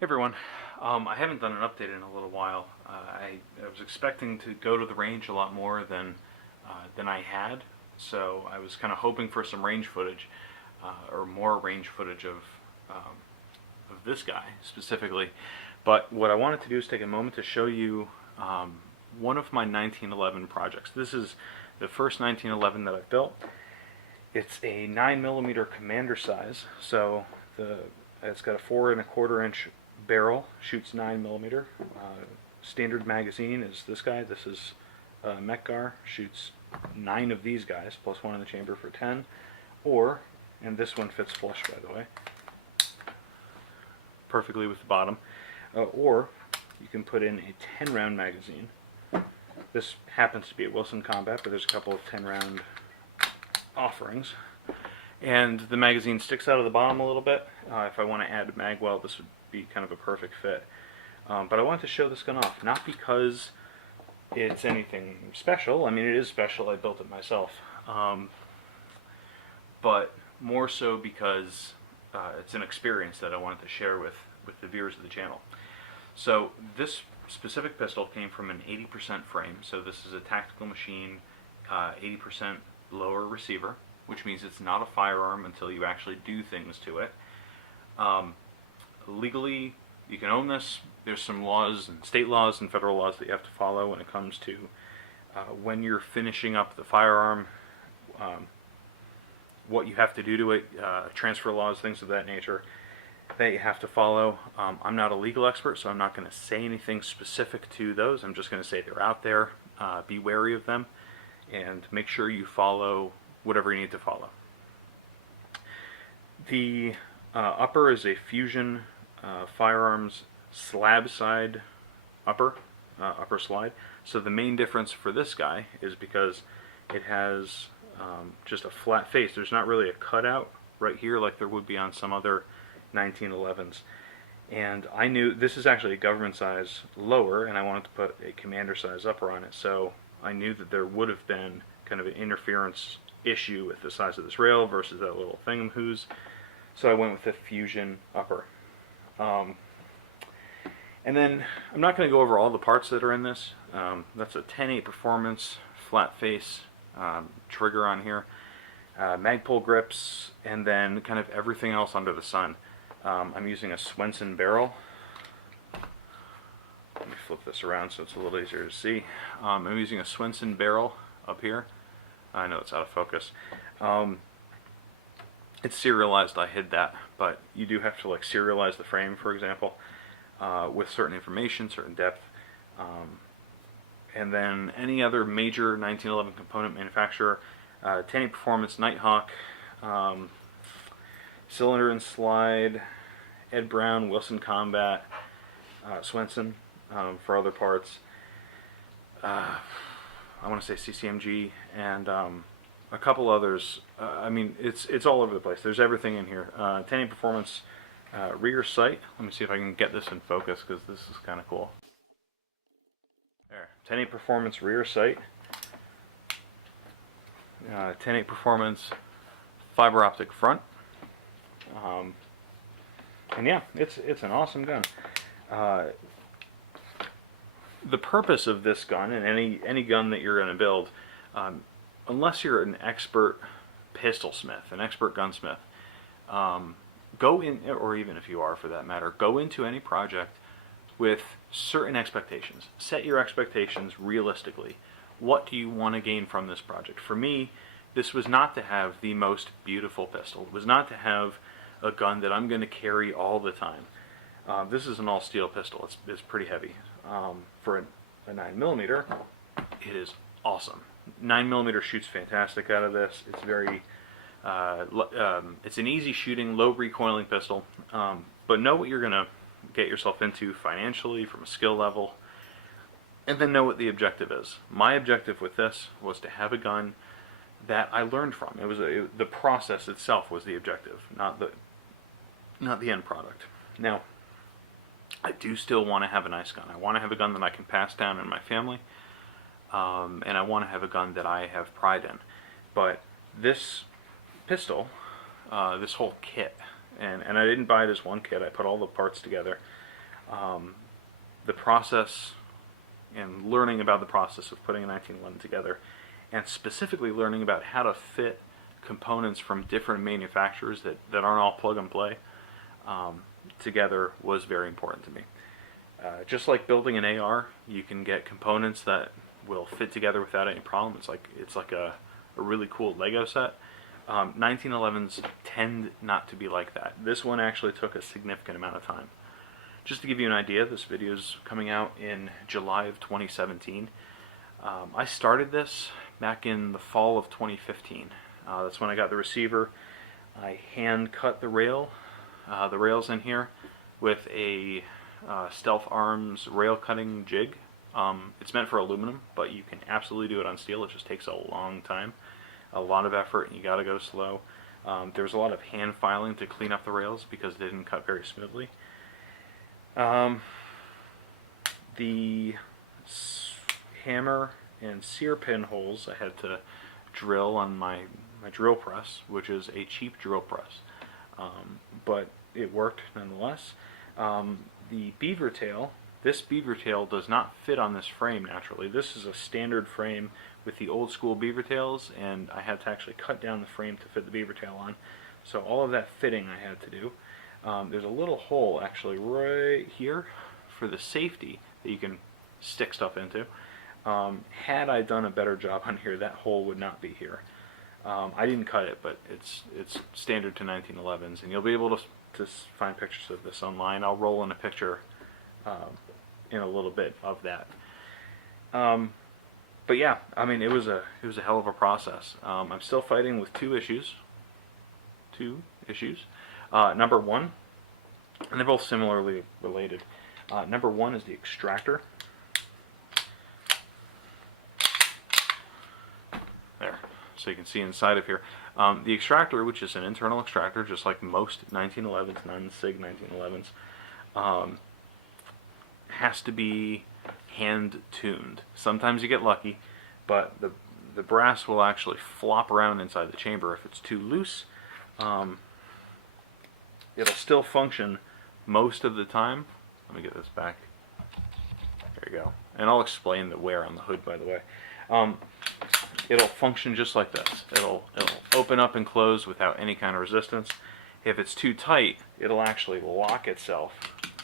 Hey everyone, I haven't done an update in a little while. I was expecting to go to the range a lot more than I had, so I was kind of hoping for some range footage, or more range footage of this guy specifically. But what I wanted to do is take a moment to show you one of my 1911 projects. This is the first 1911 that I've built. It's a 9mm commander size, so it's got a 4¼ inch barrel, shoots 9mm. Standard magazine is this guy. This is Metgar, shoots 9 of these guys, plus one in the chamber for 10. And this one fits flush, by the way, perfectly with the bottom. Or you can put in a 10-round magazine. This happens to be a Wilson Combat, but there's a couple of 10-round offerings. And the magazine sticks out of the bottom a little bit. If I want to add magwell, this would be kind of a perfect fit. But I wanted to show this gun off, not because it's anything special. I mean, it is special. I built it myself. But more so because it's an experience that I wanted to share with the viewers of the channel. So this specific pistol came from an 80% frame. So this is a tactical machine, 80% lower receiver, which means it's not a firearm until you actually do things to it. Legally, you can own this. There's some laws, and state laws and federal laws, that you have to follow when it comes to when you're finishing up the firearm, what you have to do to it, transfer laws, things of that nature that you have to follow. I'm not a legal expert, so I'm not going to say anything specific to those. I'm just going to say they're out there. Be wary of them, and make sure you follow whatever you need to follow. The upper is a Fusion Firearms slab side upper slide. So the main difference for this guy is because it has just a flat face. There's not really a cutout right here like there would be on some other 1911s. And I knew this is actually a government size lower, and I wanted to put a commander size upper on it. So I knew that there would have been kind of an interference issue with the size of this rail versus that little thingamhoos. So I went with the Fusion upper. And then I'm not going to go over all the parts that are in this. That's a 10/8 performance flat face trigger on here, Magpul grips, and then kind of everything else under the sun. I'm using a Swenson barrel. Let me flip this around so it's a little easier to see. I'm using a Swenson barrel up here. I know it's out of focus. It's serialized. I hid that, but you do have to like serialize the frame, for example, with certain information, certain depth, and then any other major 1911 component manufacturer, 10/8 Performance, Nighthawk, Cylinder and Slide, Ed Brown, Wilson Combat, Swenson for other parts. I want to say CCMG, and a couple others. I mean, it's all over the place. There's everything in here. 10/8 Performance rear sight. Let me see if I can get this in focus, because this is kind of cool. There, 10/8 Performance rear sight. 10/8 Performance fiber optic front. And yeah, it's an awesome gun. The purpose of this gun, and any gun that you're going to build, unless you're an expert pistol smith, an expert gunsmith, go in, or even if you are for that matter, go into any project with certain expectations. Set your expectations realistically. What do you want to gain from this project? For me, this was not to have the most beautiful pistol. It was not to have a gun that I'm going to carry all the time. This is an all-steel pistol. It's pretty heavy. For a 9mm, it is awesome. 9mm shoots fantastic out of this. It's very, it's an easy shooting, low recoiling pistol. But know what you're going to get yourself into financially, from a skill level, and then know what the objective is. My objective with this was to have a gun that I learned from. The process itself was the objective, not the end product. Now, I do still want to have a nice gun. I want to have a gun that I can pass down in my family, and I want to have a gun that I have pride in. But this pistol, this whole kit, and I didn't buy it as one kit. I put all the parts together. the process and learning about the process of putting a 1911 together, and specifically learning about how to fit components from different manufacturers that aren't all plug and play together was very important to me. Just like building an AR, you can get components that will fit together without any problem. It's like a really cool Lego set. 1911s tend not to be like that. This one actually took a significant amount of time. Just to give you an idea, this video is coming out in July of 2017. I started this back in the fall of 2015. That's when I got the receiver. I hand cut the rails in here with a Stealth Arms rail cutting jig. It's meant for aluminum, but you can absolutely do it on steel. It just takes a long time, a lot of effort, and you gotta go slow. There's a lot of hand filing to clean up the rails because they didn't cut very smoothly. The hammer and sear pin holes I had to drill on my drill press, which is a cheap drill press, but it worked nonetheless. The beaver tail, this beaver tail does not fit on this frame naturally. This is a standard frame with the old school beaver tails, and I had to actually cut down the frame to fit the beaver tail on. So all of that fitting I had to do. There's a little hole actually right here for the safety that you can stick stuff into. Had I done a better job on here, that hole would not be here. I didn't cut it, but it's standard to 1911s, and you'll be able to find pictures of this online. I'll roll in a picture in a little bit of that. But yeah, I mean, it was a hell of a process. I'm still fighting with two issues. Number one, and they're both similarly related. Number one is the extractor. There, so you can see inside of here. The extractor, which is an internal extractor, just like most 1911s, non-SIG 1911s, has to be hand tuned. Sometimes you get lucky, but the brass will actually flop around inside the chamber. If it's too loose, it'll still function most of the time. Let me get this back. There you go. And I'll explain the wear on the hood, by the way. It'll function just like this. It'll open up and close without any kind of resistance. If it's too tight, it'll actually lock itself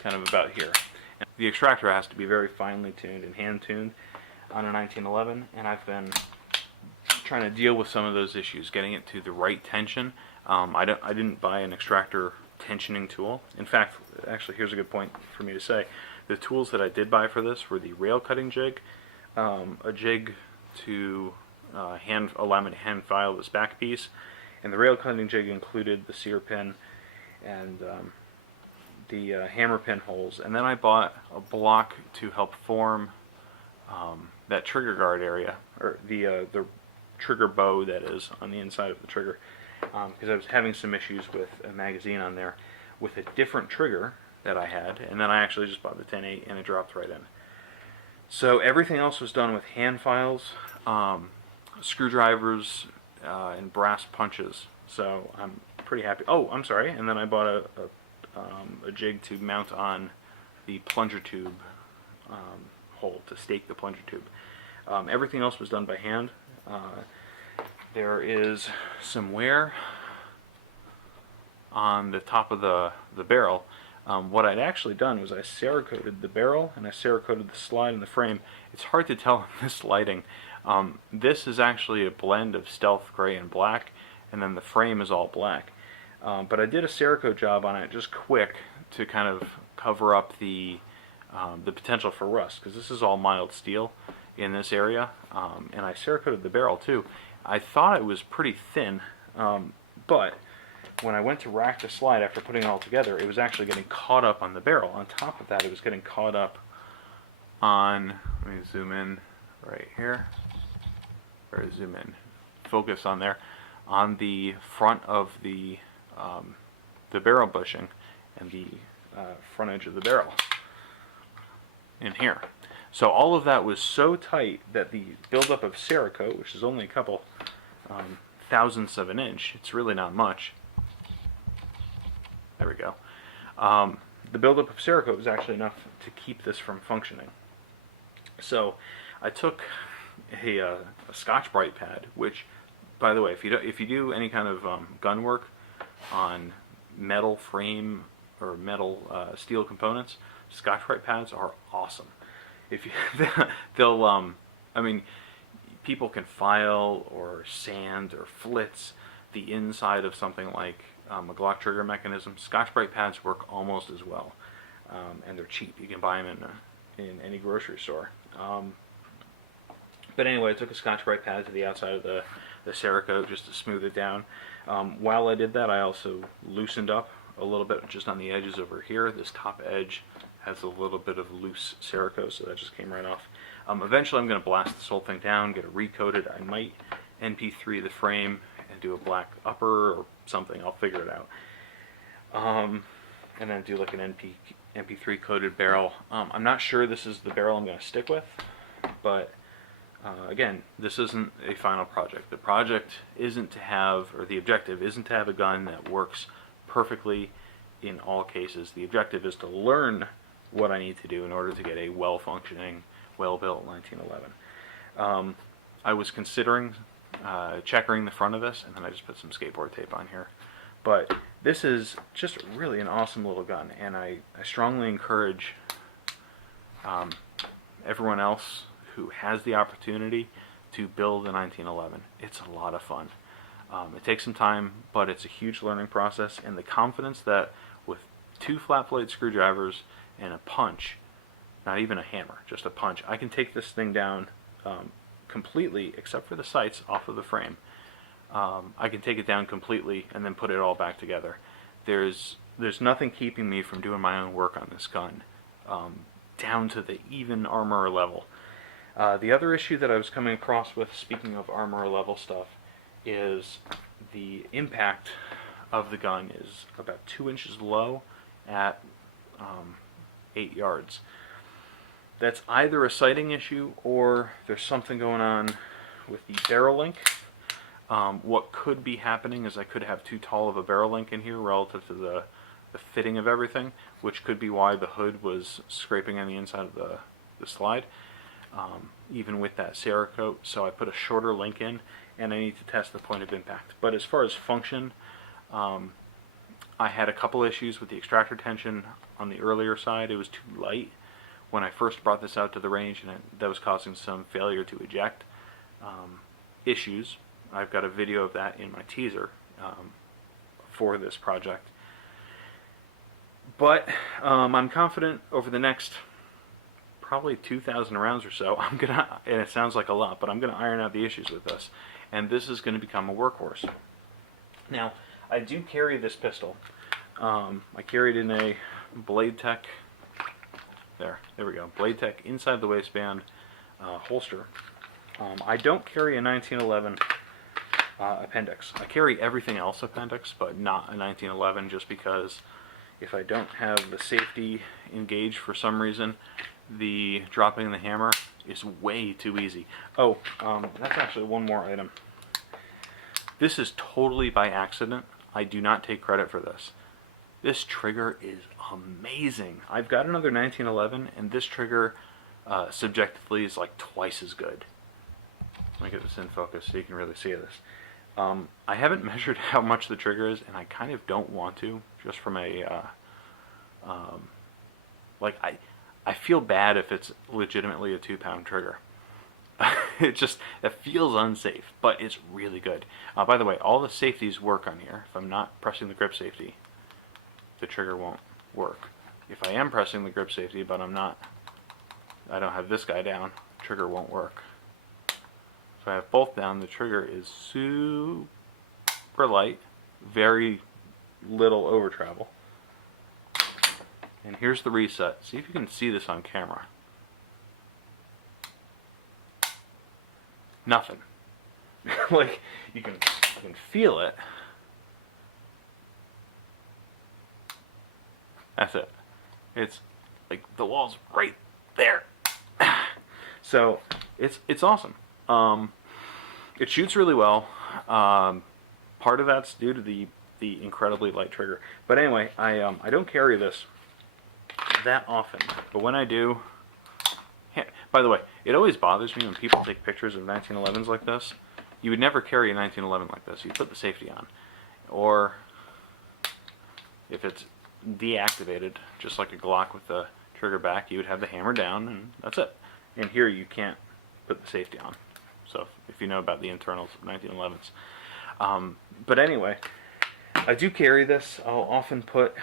kind of about here. And the extractor has to be very finely tuned and hand tuned on a 1911, and I've been trying to deal with some of those issues, getting it to the right tension. I didn't buy an extractor tensioning tool. In fact, actually, here's a good point for me to say. The tools that I did buy for this were the rail cutting jig, a jig to allow me to hand file this back piece, and the rail cutting jig included the sear pin and the hammer pin holes. And then I bought a block to help form that trigger guard area, or the trigger bow that is on the inside of the trigger, because I was having some issues with a magazine on there with a different trigger that I had, and then I actually just bought the 10-8 and it dropped right in. So everything else was done with hand files, screwdrivers, and brass punches. So I'm pretty happy. Oh, I'm sorry. And then I bought a jig to mount on the plunger tube hole to stake the plunger tube. Everything else was done by hand. There is some wear on the top of the barrel. What I'd actually done was I Cerakoted the barrel and I Cerakoted the slide and the frame. It's hard to tell in this lighting. This is actually a blend of stealth gray and black, and then the frame is all black. But I did a Cerakote job on it just quick to kind of cover up the potential for rust, because this is all mild steel in this area. And I Cerakoted the barrel too. I thought it was pretty thin, but when I went to rack the slide after putting it all together, it was actually getting caught up on the barrel. On top of that, it was getting caught up on, let me zoom in right here, or zoom in, focus on there, on the front of the barrel bushing and the front edge of the barrel in here. So all of that was so tight that the buildup of Cerakote, which is only a couple thousandths of an inch, it's really not much. There we go. the buildup of Cerakote was actually enough to keep this from functioning. So I took a Scotch-Brite pad, which, by the way, if you do any kind of gun work on metal frame or metal steel components, Scotch-Brite pads are awesome. If you, they'll, I mean, people can file or sand or flitz the inside of something like a Glock trigger mechanism. Scotch-Brite pads work almost as well, and they're cheap. You can buy them in any grocery store. But anyway, I took a Scotch-Brite pad to the outside of the Cerakote just to smooth it down. While I did that, I also loosened up a little bit just on the edges over here. This top edge has a little bit of loose Cerakote, so that just came right off. Eventually I'm going to blast this whole thing down, get it recoated. I might NP3 the frame and do a black upper or something. I'll figure it out. And then do like an NP3 coated barrel. I'm not sure this is the barrel I'm going to stick with, but again, this isn't a final project. The project isn't to have, or the objective isn't to have a gun that works perfectly in all cases. The objective is to learn what I need to do in order to get a well-functioning, well-built 1911. I was considering checkering the front of this, and then I just put some skateboard tape on here. But this is just really an awesome little gun, and I strongly encourage everyone else who has the opportunity to build a 1911. It's a lot of fun. It takes some time, but it's a huge learning process, and the confidence that with 2 flat blade screwdrivers and a punch, not even a hammer, just a punch, I can take this thing down completely, except for the sights, off of the frame. I can take it down completely and then put it all back together. There's nothing keeping me from doing my own work on this gun, down to the even armorer level. The other issue that I was coming across with, speaking of armorer level stuff, is the impact of the gun is about 2 inches low at 8 yards. That's either a sighting issue or there's something going on with the barrel link. What could be happening is I could have too tall of a barrel link in here relative to the fitting of everything, which could be why the hood was scraping on the inside of the slide, even with that Cerakote. So I put a shorter link in, and I need to test the point of impact. But as far as function, I had a couple issues with the extractor tension on the earlier side. It was too light when I first brought this out to the range, and that was causing some failure to eject issues. I've got a video of that in my teaser for this project. But I'm confident over the next probably 2,000 rounds or so, I'm gonna, and it sounds like a lot, but I'm gonna iron out the issues with this, and this is gonna become a workhorse. Now, I do carry this pistol. I carry it in a Blade Tech. There we go. Blade Tech inside the waistband holster. I don't carry a 1911 appendix. I carry everything else appendix, but not a 1911, just because if I don't have the safety engaged for some reason, the dropping the hammer is way too easy. Oh, that's actually one more item. This is totally by accident. I do not take credit for this. This trigger is amazing. I've got another 1911, and this trigger subjectively is like twice as good. Let me get this in focus so you can really see this. I haven't measured how much the trigger is, and I kind of don't want to, just from a like I feel bad if it's legitimately a 2-pound trigger. It feels unsafe, but it's really good. By the way, all the safeties work on here. If I'm not pressing the grip safety, the trigger won't work. If I am pressing the grip safety, but I don't have this guy down, trigger won't work. If I have both down, the trigger is super light, very little over travel. And here's the reset. See if you can see this on camera. Nothing. Like, you can feel it. That's it. It's like the wall's right there. So it's awesome. It shoots really well. Part of that's due to the incredibly light trigger. But anyway, I don't carry this that often, but when I do, by the way, it always bothers me when people take pictures of 1911s like this. You would never carry a 1911 like this. You put the safety on, or if it's deactivated, just like a Glock with the trigger back, you would have the hammer down, and that's it. And here you can't put the safety on. So if you know about the internals of 1911s. But anyway, I do carry this. I'll often put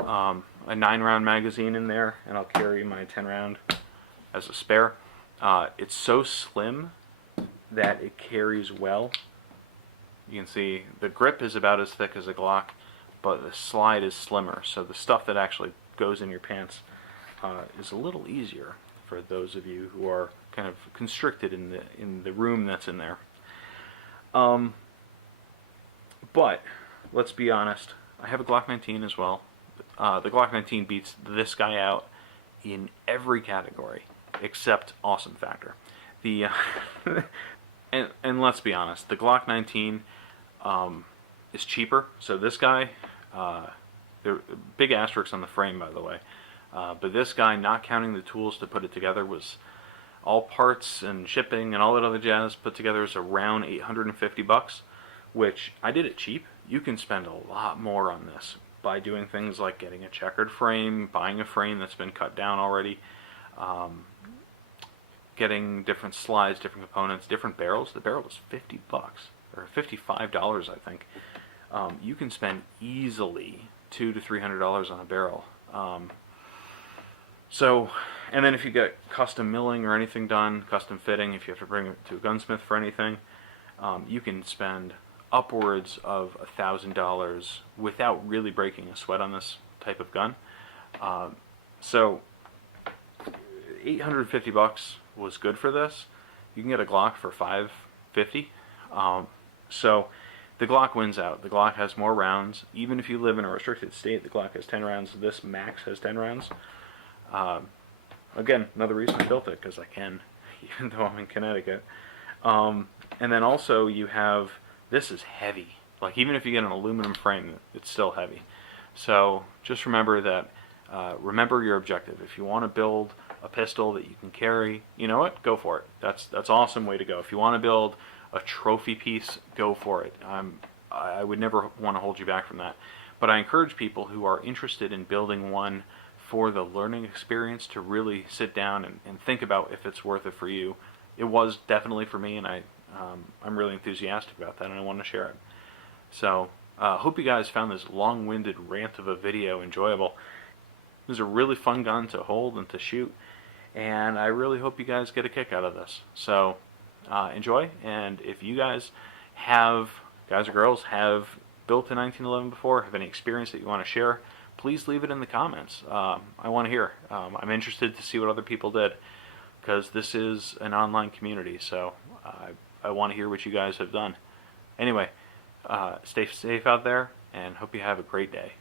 a 9-round magazine in there, and I'll carry my 10-round as a spare. It's so slim that it carries well. You can see the grip is about as thick as a Glock, but the slide is slimmer, so the stuff that actually goes in your pants is a little easier for those of you who are kind of constricted in the room that's in there. But let's be honest, I have a Glock 19 as well. The Glock 19 beats this guy out in every category except awesome factor. The and let's be honest, the Glock 19 is cheaper. So this guy, there are big asterisks on the frame, by the way. But this guy, not counting the tools to put it together, was all parts and shipping and all that other jazz put together is around $850, which I did it cheap. You can spend a lot more on this by doing things like getting a checkered frame, buying a frame that's been cut down already, getting different slides, different components, different barrels. The barrel was $50 or $55, I think. You can spend easily $200 to $300 on a barrel. So, and then if you get custom milling or anything done, custom fitting, if you have to bring it to a gunsmith for anything, you can spend upwards of $1,000 without really breaking a sweat on this type of gun. So, $850 was good for this. You can get a Glock for $550. So, the Glock wins out. The Glock has more rounds. Even if you live in a restricted state, the Glock has 10 rounds. This max has 10 rounds. Again, another reason I built it, because I can, even though I'm in Connecticut. And then also you have, this is heavy. Like, even if you get an aluminum frame, it's still heavy. So just remember that, remember your objective. If you want to build a pistol that you can carry, you know what? Go for it. That's an awesome way to go. If you want to build a trophy piece, go for it. I would never want to hold you back from that. But I encourage people who are interested in building one for the learning experience to really sit down and think about if it's worth it for you. It was definitely for me, and I'm really enthusiastic about that, and I want to share it. So, hope you guys found this long-winded rant of a video enjoyable. This is a really fun gun to hold and to shoot, and I really hope you guys get a kick out of this. So, enjoy, and if you guys or girls, have built a 1911 before, have any experience that you want to share, please leave it in the comments. I want to hear. I'm interested to see what other people did, because this is an online community, so I want to hear what you guys have done. Anyway, stay safe out there, and hope you have a great day.